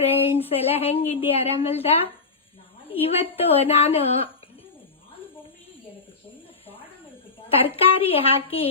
Friends ಎಲ್ಲ ಹೆಂಗಿದ್ದೀಯ? ಆರಾಮಲ್ದ? ಇವತ್ತು ನಾನು ತರಕಾರಿ ಹಾಕಿ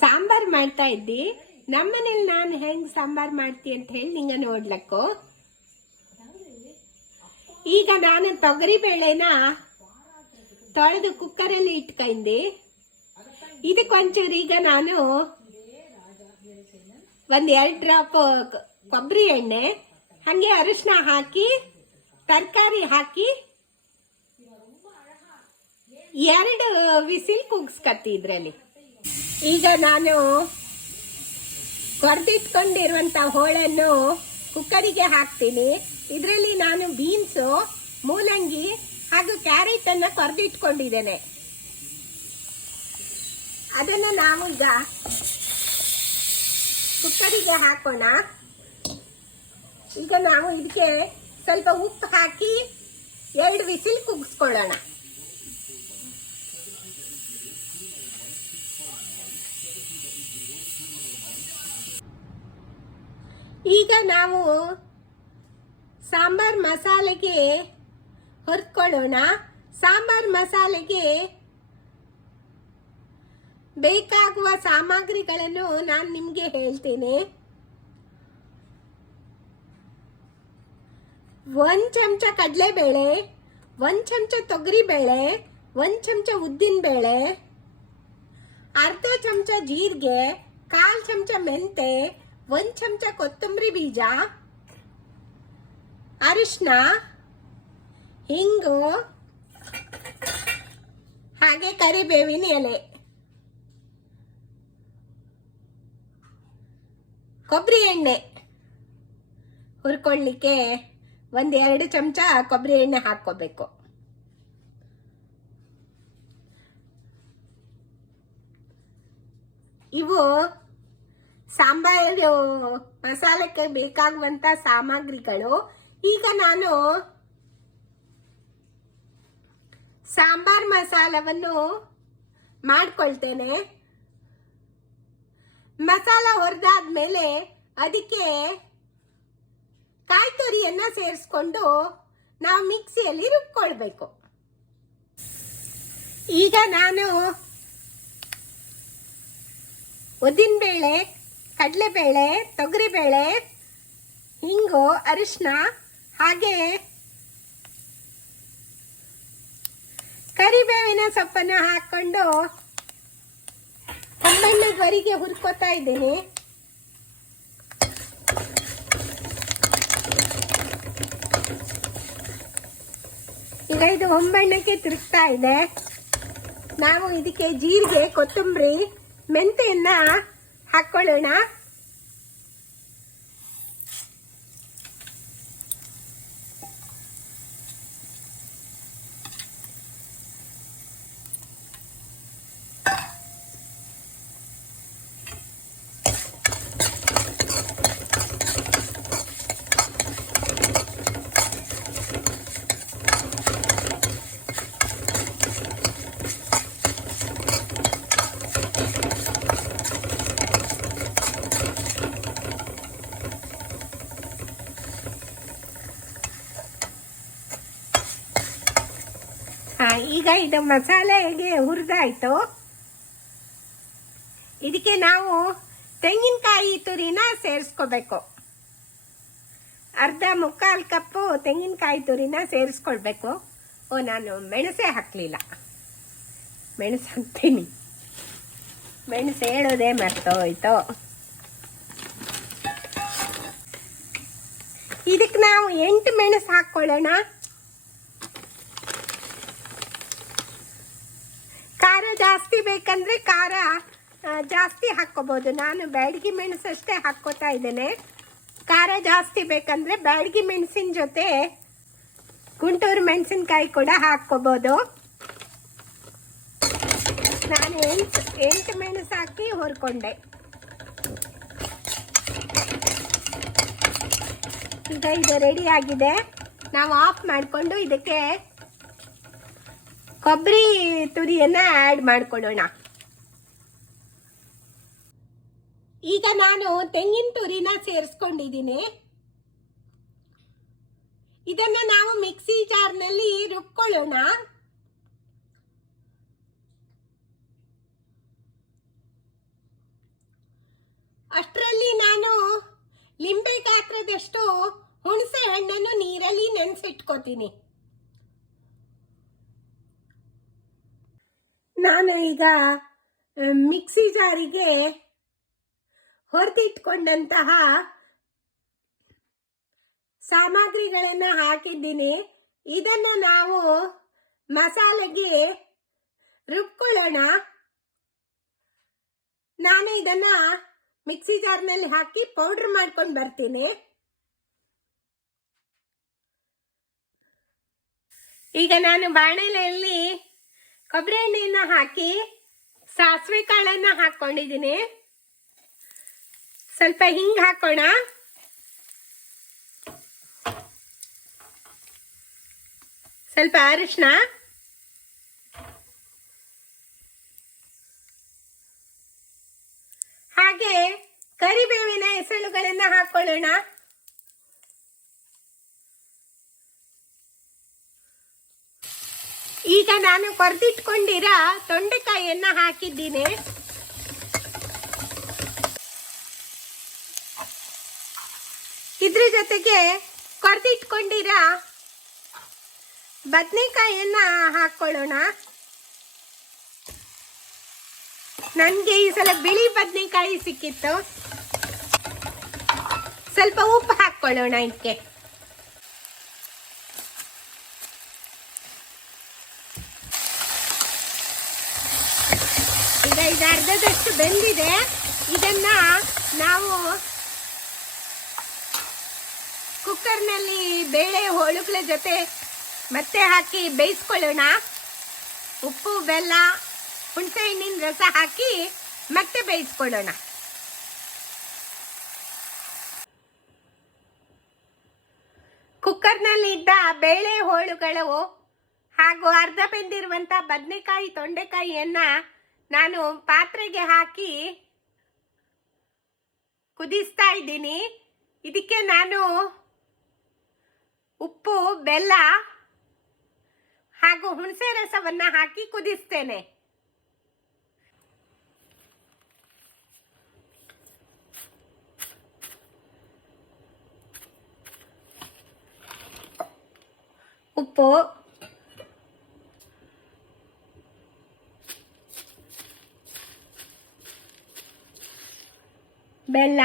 ಸಾಂಬಾರ್ ಮಾಡ್ತಾ ಇದ್ದಿ. ನಮ್ಮನೇಲಿ ನಾನು ಹೆಂಗ್ ಸಾಂಬಾರ್ ಮಾಡ್ತೀನಿ ಅಂತ ಹೇಳಿ ನಿಂಗ ನೋಡ್ಲಕ್ಕು. ಈಗ ನಾನು ತೊಗರಿ ಬೇಳೆನ ತೊಳೆದು ಕುಕ್ಕರಲ್ಲಿ ಇಟ್ಕೊಂಡಿ. ಇದಕ್ಕೊಂಚೂರು ಈಗ ನಾನು ಒಂದ್ 2 ಡ್ರಾಪ್ ಕೊಬ್ಬರಿ ಎಣ್ಣೆ ಹಂಗೆ ಅರಿಶಿನ ಹಾಕಿ ತರಕಾರಿ ಹಾಕಿ 2 ವಿಸಿಲ್ ಕೂಗಿಸ್ಕತ್ತಿ ಇದ್ರಲ್ಲಿ. ಈಗ ನಾನು ಕೊರ್ದಿಟ್ಕೊಂಡಿರುವಂತ ಹೋಳನ್ನು ಕುಕ್ಕರಿಗೆ ಹಾಕ್ತೀನಿ. ಇದರಲ್ಲಿ ನಾನು ಬೀನ್ಸು, ಮೂಲಂಗಿ ಹಾಗೂ ಕ್ಯಾರೆಟ್ ಅನ್ನ ಕೊರ್ದಿಟ್ಕೊಂಡಿದ್ದೇನೆ. ಅದನ್ನ ನಾವು ಈಗ ಕುಕ್ಕರಿಗೆ ಹಾಕೋಣ. ಈಗ ನಾವು ಇದಕ್ಕೆ ಸ್ವಲ್ಪ ಉಪ್ಪು ಹಾಕಿ 2 ವಿಸಿಲ್ ಕೂಗಿಸ್ಕೊಳ್ಳೋಣ. ಈಗ ನಾವು ಸಾಂಬಾರ್ ಮಸಾಲೆಗೆ ಹೊರ್ಕೊಳ್ಳೋಣ. ಸಾಂಬಾರ್ ಮಸಾಲೆಗೆ ಬೇಕಾಗುವ ಸಾಮಗ್ರಿಗಳನ್ನು ನಾನು ನಿಮಗೆ ಹೇಳ್ತೀನಿ. 1 ಚಮಚ ಕಡಲೆಬೇಳೆ, 1 ಚಮಚ ತೊಗರಿಬೇಳೆ, 1 ಚಮಚ ಉದ್ದಿನಬೇಳೆ, ಅರ್ಧ ಚಮಚ ಜೀರಿಗೆ, 1/4 ಚಮಚ ಮೆಂತೆ, 1 ಚಮಚ ಕೊತ್ತಂಬರಿ ಬೀಜ, ಅರಿಶಿನ, ಹಿಂಗು ಹಾಗೆ ಕರಿಬೇವಿನ ಎಲೆ, ಕೊಬ್ಬರಿ ಎಣ್ಣೆ ಹುರ್ಕೊಳ್ಳಿಕ್ಕೆ 1-2 ಚಮಚ ಕೊಬ್ಬರಿ ಎಣ್ಣೆ ಹಾಕೋಬೇಕು. ಇವು ಸಾಂಬಾರು ಮಸಾಲಕ್ಕೆ ಬೇಕಾಗುವಂತ ಸಾಮಗ್ರಿಗಳು. ಈಗ ನಾನು ಸಾಂಬಾರ್ ಮಸಾಲವನ್ನು ಮಾಡ್ಕೊಳ್ತೇನೆ. ಮಸಾಲ ಹುರಿದಾದ್ಮೇಲೆ ಅದಕ್ಕೆ ಕಾಯಿ ತುರಿಯನ್ನ ಸೇರಿಸ್ಕೊಂಡು ನಾವು ಮಿಕ್ಸಿಯಲ್ಲಿ ರುಬ್ಕೊಳ್ಬೇಕು. ಈಗ ನಾನು ಉದ್ದಿನಬೇಳೆ, ಕಡಲೆಬೇಳೆ, ತೊಗರಿಬೇಳೆ, ಹಿಂಗು, ಅರಿಶಿನ ಹಾಗೆ ಕರಿಬೇವಿನ ಸೊಪ್ಪನ್ನು ಹಾಕೊಂಡು ಹೊಂಬಣ್ಣದವರೆಗೆ ಹುರ್ಕೋತಾ ಇದ್ದೀನಿ. ಈಗ ಇದು ಹೊಂಬಣ್ಣಕ್ಕೆ ತಿರುಗ್ತಾ ಇದೆ. ನಾವು ಇದಕ್ಕೆ ಜೀರಿಗೆ, ಕೊತ್ತಂಬರಿ, ಮೆಂತೆಯನ್ನ ಹಾಕೊಳ್ಳೋಣ. ಈಗ ಇದು ಮಸಾಲೆಗೆ ಹುರಿದಾಯ್ತು. ಇದಕ್ಕೆ ನಾವು ತೆಂಗಿನಕಾಯಿ ತುರಿನ ಸೇರಿಸ್ಕೋಬೇಕು. 1/4 ಕಪ್ಪು ತೆಂಗಿನಕಾಯಿ ತುರಿನ ಸೇರಿಸ್ಕೊಳ್ಬೇಕು. ನಾನು ಮೆಣಸೇ ಹಾಕ್ಲಿಲ್ಲ, ಮೆಣಸು ಹಾಕ್ತೀನಿ. ಮೆಣಸು ಹೇಳೋದೇ ಮರ್ತೋಯ್ತು. ಇದಕ್ಕೆ ನಾವು 8 ಮೆಣಸು ಹಾಕೊಳ್ಳೋಣ. ಖಾರ ಜಾಸ್ತಿ ಬೇಕಂದ್ರೆ ಖಾರ ಜಾಸ್ತಿ ಹಾಕೋಬಹುದು. ನಾನು ಬ್ಯಾಡಗಿ ಮೆಣಸು ಅಷ್ಟೇ ಹಾಕೋತಾ ಇದ್ದೇನೆ. ಖಾರ ಜಾಸ್ತಿ ಬೇಕಂದ್ರೆ ಬ್ಯಾಡಗಿ ಮೆಣಸಿನ ಜೊತೆ ಗುಂಟೂರು ಮೆಣಸಿನಕಾಯಿ ಕೂಡ ಹಾಕೋಬಹುದು. ನಾನು 8 ಮೆಣಸು ಹಾಕಿ ಹುರ್ಕೊಂಡೆ. ಈಗ ಇದು ರೆಡಿ ಆಗಿದೆ. ನಾವು ಆಫ್ ಮಾಡಿಕೊಂಡು ಇದಕ್ಕೆ ಕೊಬ್ಬರಿ ತುರಿಯನ್ನ ಆಡ್ ಮಾಡ್ಕೊಳ್ಳೋಣ. ಈಗ ನಾನು ತೆಂಗಿನ ತುರಿನ ಸೇರಿಸ್ಕೊಂಡಿದ್ದೀನಿ. ಇದನ್ನ ನಾವು ಮಿಕ್ಸಿ ಜಾರ್ನಲ್ಲಿ ರುಬ್ಕೊಳ್ಳೋಣ. ಅಷ್ಟರಲ್ಲಿ ನಾನು ಲಿಂಬೆ ಗಾತ್ರದಷ್ಟು ಹುಣಸೆ ಹಣ್ಣನ್ನು ನೀರಲ್ಲಿ ನೆನೆಸಿಟ್ಕೋತೀನಿ. ನಾನು ಈಗ ಮಿಕ್ಸಿ ಜಾರಿಗೆ ಹೊರದಿಟ್ಕೊಂಡಂತಹ ಸಾಮಗ್ರಿಗಳನ್ನು ಹಾಕಿದ್ದೀನಿ. ಇದನ್ನು ನಾವು ಮಸಾಲೆಗೆ ರುಬ್ಕೊಳ್ಳೋಣ. ನಾನು ಇದನ್ನ ಮಿಕ್ಸಿ ಜಾರ್ನಲ್ಲಿ ಹಾಕಿ ಪೌಡರ್ ಮಾಡ್ಕೊಂಡು ಬರ್ತೀನಿ. ಈಗ ನಾನು ಬಾಣಲೆಯಲ್ಲಿ ಕೊಬ್ಬರಿ ಎಣ್ಣೆಯನ್ನು ಹಾಕಿ ಸಾಸಿವೆ ಕಾಳನ್ನು ಹಾಕೊಂಡಿದ್ದೀನಿ. ಸ್ವಲ್ಪ ಹಿಂಗ್ ಹಾಕೋಣ. ಸ್ವಲ್ಪ ಅರಿಶಿನ, ಹಾಗೆ ಕರಿಬೇವಿನ ಎಸಳುಗಳನ್ನ ಹಾಕೊಳ್ಳೋಣ. ಈಗ ನಾನು ಕೊರೆದಿಟ್ಕೊಂಡಿರೋ ತೊಂಡೆಕಾಯಿಯನ್ನ ಹಾಕಿದ್ದೀನಿ. ಇದ್ರ ಜೊತೆಗೆ ಕೊರೆದಿಟ್ಕೊಂಡಿರೋ ಬದನೆಕಾಯಿಯನ್ನ ಹಾಕೊಳ್ಳೋಣ. ನನಗೆ ಈ ಸಲ ಬಿಳಿ ಬದನೆಕಾಯಿ ಸಿಕ್ಕಿತ್ತು. ಸ್ವಲ್ಪ ಉಪ್ಪು ಹಾಕೊಳ್ಳೋಣ ಇದಕ್ಕೆ. ಈಗ ಇದು ಅರ್ಧದಷ್ಟು ಬೆಂದಿದೆ. ಇದನ್ನ ನಾವು ಕುಕ್ಕರ್ನಲ್ಲಿ ಬೇಳೆ ಹೋಳುಗಳ ಜೊತೆ ಮತ್ತೆ ಹಾಕಿ ಬೇಯಿಸ್ಕೊಳ್ಳೋಣ. ಉಪ್ಪು, ಬೆಲ್ಲ, ಹುಣಸೆ ಹಣ್ಣಿನ ರಸ ಹಾಕಿ ಮತ್ತೆ ಬೇಯಿಸ್ಕೊಳ್ಳೋಣ. ಕುಕ್ಕರ್ನಲ್ಲಿ ಇದ್ದ ಬೇಳೆ ಹೋಳುಗಳು ಹಾಗೂ ಅರ್ಧ ಬೆಂದಿರುವಂತ ಬದನೆಕಾಯಿ, ತೊಂಡೆಕಾಯಿಯನ್ನ ನಾನು ಪಾತ್ರೆಗೆ ಹಾಕಿ ಕುದಿಸ್ತಾ ಇದ್ದೀನಿ. ಇದಕ್ಕೆ ನಾನು ಉಪ್ಪು, ಬೆಲ್ಲ ಹಾಗೂ ಹುಣಸೆ ರಸವನ್ನ ಹಾಕಿ ಕುದಿಸ್ತೇನೆ. ಉಪ್ಪು, ಬೆಲ್ಲ,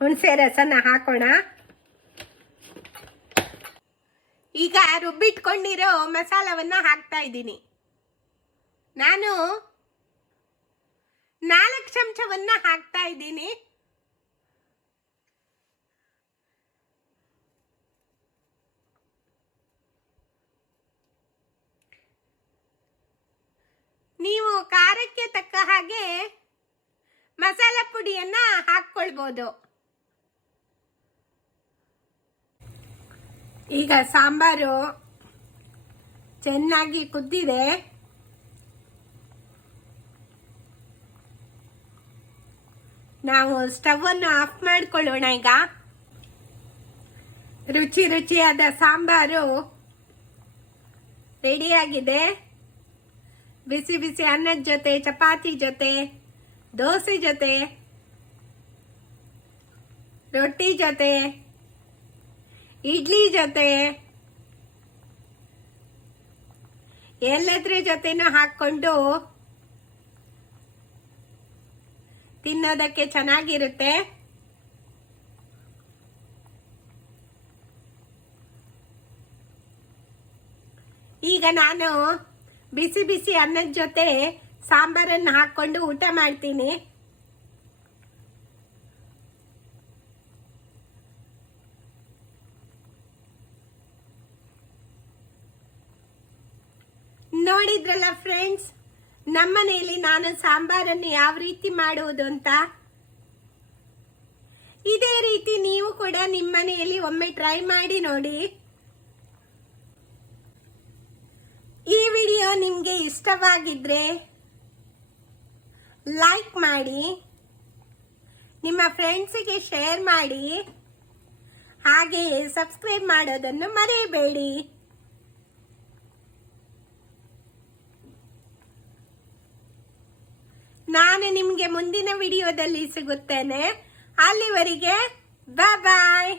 ಹುಣಸೆ ರಸನ ಹಾಕೋಣ. ಈಗ ರುಬ್ಬಿಟ್ಕೊಂಡಿರೋ ಮಸಾಲವನ್ನ ಹಾಕ್ತಾ ಇದ್ದೀನಿ. ನಾನು 4 ಚಮಚವನ್ನ ಹಾಕ್ತಾ ಇದ್ದೀನಿ. ನೀವು ಖಾರಕ್ಕೆ ತಕ್ಕ ಹಾಗೆ ಮಸಾಲ ಪುಡಿಯನ್ನ ಹಾಕ್ಕೊಳ್ಬೋದು. ಈಗ ಸಾಂಬಾರು ಚೆನ್ನಾಗಿ ಕುದ್ದಿದೆ. ನಾವು ಸ್ಟವ್ ಅನ್ನು ಆಫ್ ಮಾಡ್ಕೊಳ್ಳೋಣ. ಈಗ ರುಚಿ ರುಚಿಯಾದ ಸಾಂಬಾರು ರೆಡಿಯಾಗಿದೆ. ಬಿಸಿ ಬಿಸಿ ಅನ್ನದ ಜೊತೆ, ಚಪಾತಿ ಜೊತೆ, ದೋಸೆ ಜೊತೆ, ರೊಟ್ಟಿ ಜೊತೆ, ಇಡ್ಲಿ ಜೊತೆ, ಎಲ್ಲದ್ರ ಜೊತೆನೂ ಹಾಕೊಂಡು ತಿನ್ನೋದಕ್ಕೆ ಚೆನ್ನಾಗಿರುತ್ತೆ. ಈಗ ನಾನು ಬಿಸಿ ಬಿಸಿ ಅನ್ನದ ಜೊತೆ ಸಾಂಬಾರನ್ನು ಹಾಕೊಂಡು ಊಟ ಮಾಡ್ತೀನಿ. ನೋಡಿದ್ರಲ್ಲ ಫ್ರೆಂಡ್ಸ್, ನಮ್ಮನೆಯಲ್ಲಿ ನಾನು ಸಾಂಬಾರನ್ನು ಯಾವ ರೀತಿ ಮಾಡುವುದು ಅಂತ. ಇದೇ ರೀತಿ ನೀವು ಕೂಡ ನಿಮ್ಮನೆಯಲ್ಲಿ ಒಮ್ಮೆ ಟ್ರೈ ಮಾಡಿ ನೋಡಿ. ಈ ವಿಡಿಯೋ ನಿಮಗೆ ಇಷ್ಟವಾಗಿದ್ರೆ ಲೈಕ್ ಮಾಡಿ, ನಿಮ್ಮ ಫ್ರೆಂಡ್ಸಿಗೆ ಶೇರ್ ಮಾಡಿ. ಹಾಗೆಯೇ ಸಬ್ಸ್ಕ್ರೈಬ್ ಮಾಡೋದನ್ನು ಮರೆಯಬೇಡಿ. ನಾನು ನಿಮಗೆ ಮುಂದಿನ ವಿಡಿಯೋದಲ್ಲಿ ಸಿಗುತ್ತೇನೆ. ಅಲ್ಲಿವರೆಗೆ ಬಾಯ್.